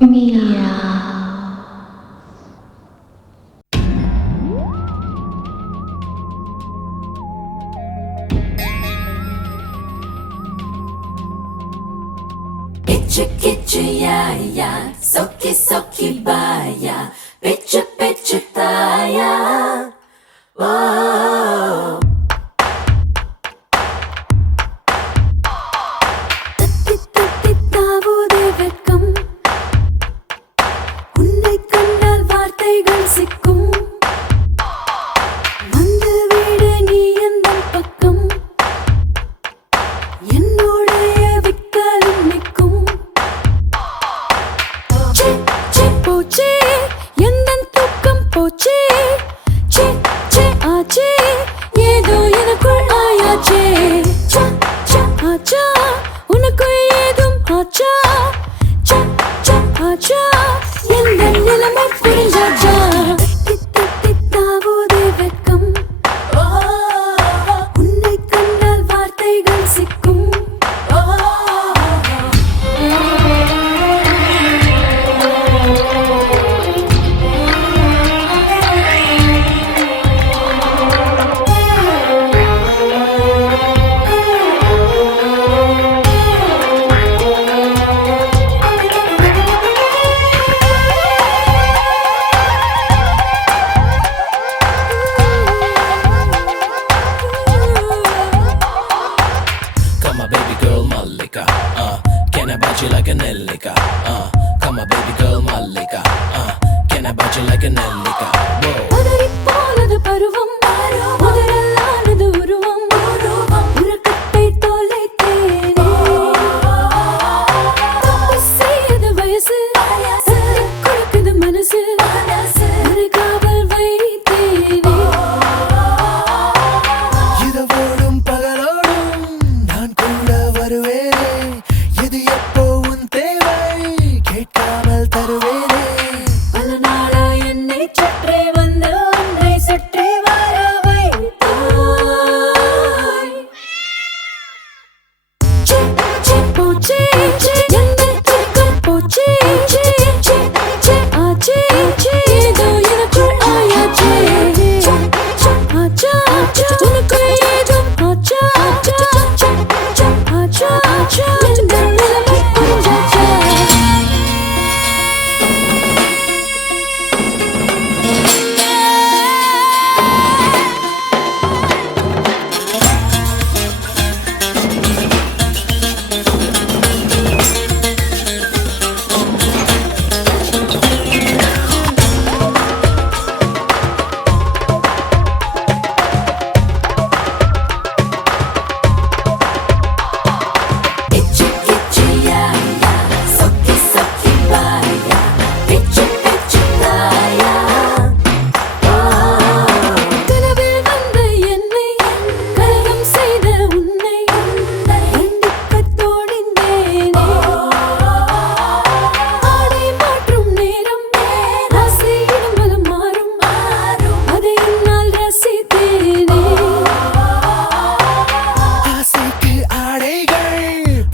Kitchi kitchi ya ya, soki soki baya, pitcha pitcha taya. Oh. தத்தி தத்தி தாவுதே வெட்கம், உன்னை கண்டால் வார்த்தைகள் சிக்கும். வந்து விடு நீ எந்தன் பக்கம், என்னோடைய விக்கலும் நிற்கும். போச்சே எந்தன் தூக்கம் போச்சே, சே சே ஆச்சே ஏதோ எனக்குள் ஆயாச்சே. ஆச்சா உனக்குள் ஏதும் ஆச்சா, ஆச்சா எந்த நிலைமை புரிஞ்சாச்சா. தத்தி தத்தி தாவுதே வெட்கம், உன்னை கண்டால் வார்த்தைகள் சிக்கும். Come on, baby girl, Malika. Can I bite you like an Elika? Come on, baby girl, Malika. Can I bite you like an Elika? Whoa. பதறிப் போனது பருவம், முதலானது உருவம், உறக்கத்தை தொலைத்தேனே. தப்பு செய்யது வயசு, தட்டிக் கொடுக்குது மனசு, உன்னை காவல் வைத்தேனே. இரவோடும் பகலோடும் நான் கூட வருவேனே, இது எப்போ உன் தேவை கேட்காமல் தருவேனே. பல நாளா என்னை சுற்றி வந்து உன்னை சுற்றி வர வைத்தாய். போச்சே எந்தன் தூக்கம் போச்சே, ஆச்சே ஏதோ எனக்குள் ஆயாச்சே. ஆச்சா உனக்குள் ஏதும் ஆச்சா, ஆச்சா எந்த நிலைமை புரிஞ்சாச்சா. Kitchi kitchi ya ya, soki soki baya, pitcha pitcha taya. கனவில் வந்த என்னை, கலகம் செய்த உன்னை, கண்டிக்கத் தோணிந்தேனே. ஆடை மாற்றும் நேரம், ஆசையிடும் பலம் மாறும், அதை என்னால் ரசித்தேனே. ஆசைக்கு ஆடைகள்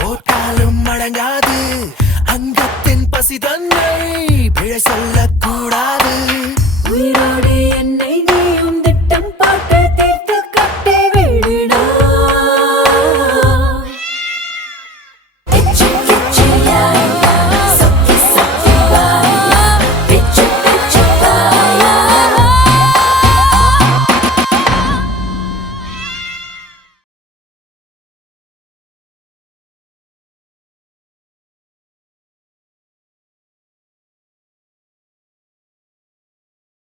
போட்டாலும் அடங்காது, அங்கத்தின் பசி தன்னை பிழை சொல்லக்கூடாது. உயிரோடு